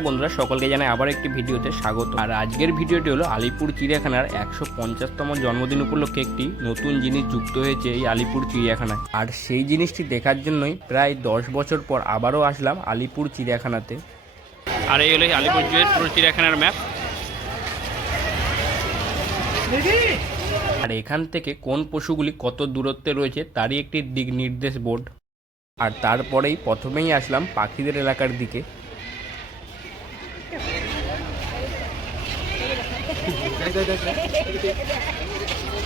নমস্কার বন্ধুরা, সকলকে জানাই আবার একটি ভিডিওতে স্বাগত। আর আজকের ভিডিওটি হলো আলিপুর চিড়িয়াখানার 150তম জন্মদিন উপলক্ষে একটি নতুন জিনিস যুক্ত হয়েছে এই আলিপুর চিড়িয়াখানায়। আর সেই জিনিসটি দেখার জন্যই প্রায় 10 বছর পর আবারও আসলাম আলিপুর চিড়িয়াখানাতে। আর এই হলো আলিপুর পুরো চিড়িয়াখানার ম্যাপ। আর এখান থেকে কোন পশুগুলি কত দূরত্বে রয়েছে তারই একটি দিক নির্দেশ বোর্ড। আর তারপরেই প্রথমেই আসলাম পাখিদের এলাকার দিকে।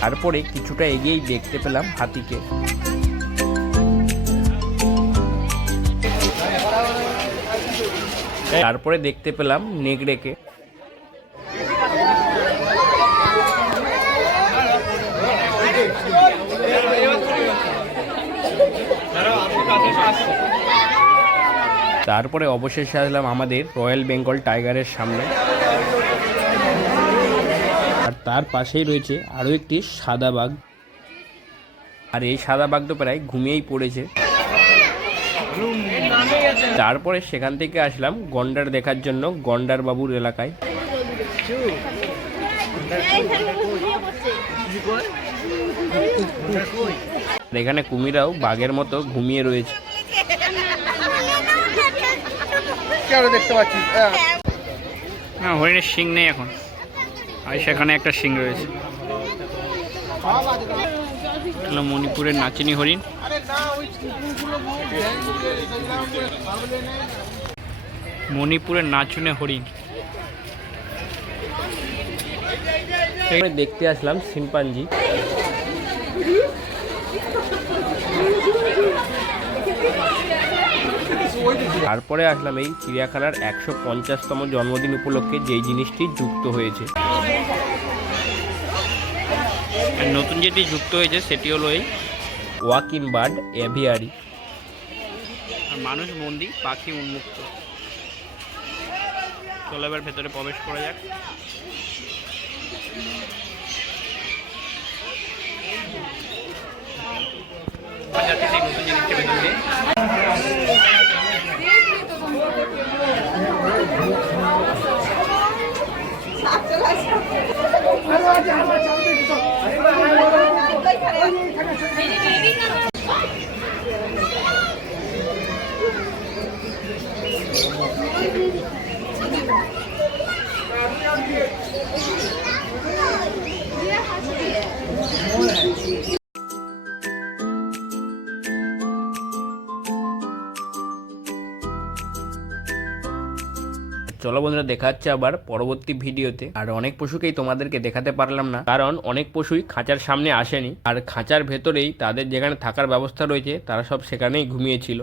তারপরে কিছুটা এগিয়েই দেখতে পেলাম হাতিকে। তারপরে দেখতে পেলাম নেকড়েকে। তারপরে অবশেষে আসলাম আমাদের রয়্যাল বেঙ্গল টাইগারের সামনে। আর তার পাশেই রয়েছে আরও একটি সাদা বাঘ। আর এই সাদা বাঘ তো প্রায় ঘুমিয়েই পড়েছে। তারপরে সেখান থেকে আসলাম গন্ডার দেখার জন্য গন্ডার বাবুর এলাকায়। এখানে কুমিরাও বাঘের মতো ঘুমিয়ে রয়েছে। দেখতে পাচ্ছি হ্যাঁ, হরিণের শিং নেই এখন, আর সেখানে একটা শিং রয়েছে। মণিপুরের নাচিনি হরিণ। মণিপুরের নাচুনে হরিণ। দেখতে আসলাম শিম্পাঞ্জি। তারপরে আসলাম এই চিড়িয়াখানার 150তম জন্মদিন উপলক্ষে যেই জিনিসটি যুক্ত হয়েছে। নতুন যেটি যুক্ত হয়েছে সেটি হলো এই ওয়াক ইন বার্ড এভিয়ারি। আর মানুষ বন্দি, পাখি উন্মুক্ত। চলো এবার ভেতরে প্রবেশ করা যাক। নতুন জিনিসটা ভেতরে চলো বন্ধুরা, দেখা হচ্ছে আবার পরবর্তী ভিডিওতে। আর অনেক পশুকেই তোমাদেরকে দেখাতে পারলাম না, কারণ অনেক পশুই খাঁচার সামনে আসেনি। আর খাঁচার ভেতরেই তাদের যেখানে থাকার ব্যবস্থা রয়েছে তারা সব সেখানেই ঘুমিয়েছিল।